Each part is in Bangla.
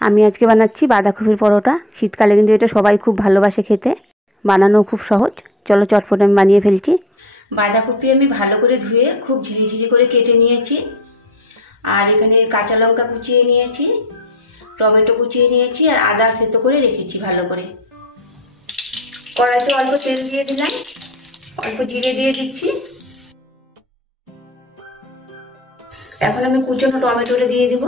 আমি আজকে বানাচ্ছি বাঁধাকপির পরোটা। শীতকালে কিন্তু এটা সবাই খুব ভালোবাসে খেতে, বানানো খুব সহজ। চলো চটপট আমি বানিয়ে ফেলছি। বাঁধাকপি আমি ভালো করে ধুয়ে খুব ঝিরিঝিরি করে কেটে নিয়েছি। আর এখানে কাঁচা লঙ্কা কুচিয়ে নিয়েছি, টমেটো কুচিয়ে নিয়েছি, আর আদা থেতো করে রেখেছি ভালো করে। কড়াইতে অল্প তেল দিয়ে দিলাম, অল্প জিরে দিয়ে দিচ্ছি। এখন আমি কুচনো টমেটোটা দিয়ে দিব।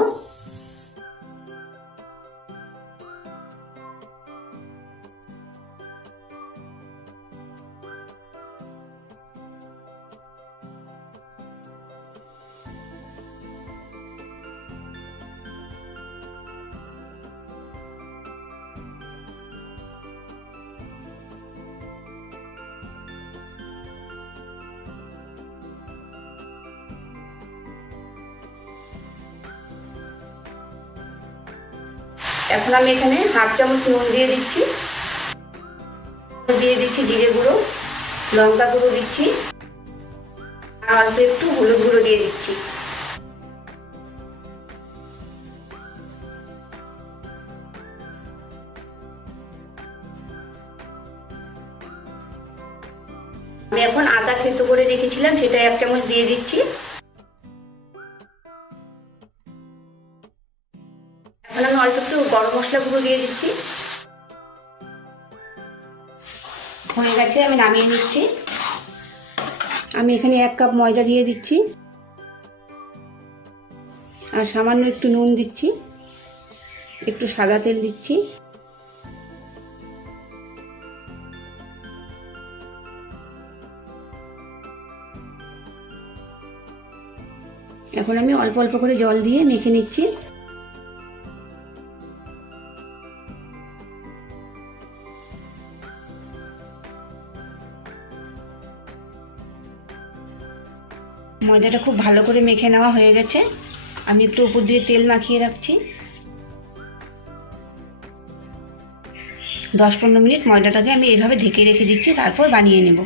এখন আমি এখানে হাফ চামচ নুন দিয়ে দিচ্ছি, দিয়ে দিচ্ছি জিরে গুঁড়ো, লঙ্কা গুঁড়ো দিচ্ছি, আর অল্প একটু হলুদ গুঁড়ো দিয়ে দিচ্ছি। আমি এখন আদা থেতো করে রেখেছিলাম, সেটা 1 চামচ দিয়ে দিচ্ছি। এখন আমি অল্প একটু গরম মশলা গুঁড়ো দিয়ে দিচ্ছি। হয়ে গেছে, আমি নামিয়ে নিচ্ছি। আমি এখানে 1 কাপ ময়দা দিয়ে দিচ্ছি, আর সামান্য একটু নুন দিচ্ছি, একটু সাদা তেল দিচ্ছি। এখন আমি অল্প অল্প করে জল দিয়ে মেখে নিচ্ছি। ময়দাটা খুব ভালো করে মেখে নেওয়া হয়ে গেছে। আমি একটু উপর দিয়ে তেল মাখিয়ে রাখছি। 10-15 মিনিট ময়দাটাকে আমি এইভাবে ঢেকে রেখে দিচ্ছি, তারপর বানিয়ে নেব।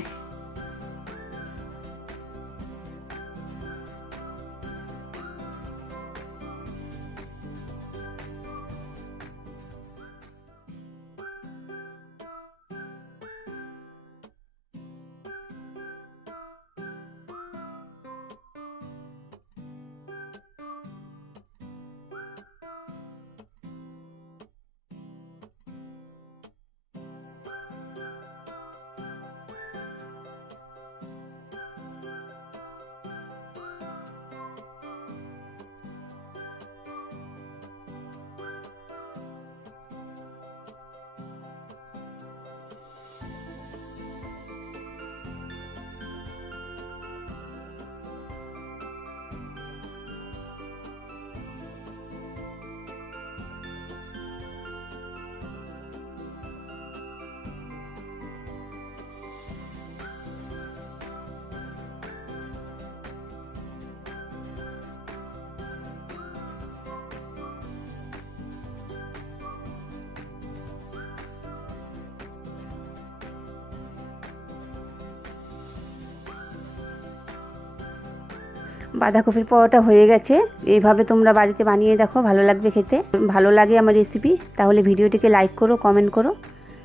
বাঁধাকপির পরোটা হয়ে গেছে। এইভাবে তোমরা বাড়িতে বানিয়ে দেখো, ভালো লাগবে খেতে। ভালো লাগে আমার রেসিপি তাহলে ভিডিওটিকে লাইক করো, কমেন্ট করো,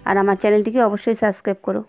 আর আমার চ্যানেলটিকে অবশ্যই সাবস্ক্রাইব করো।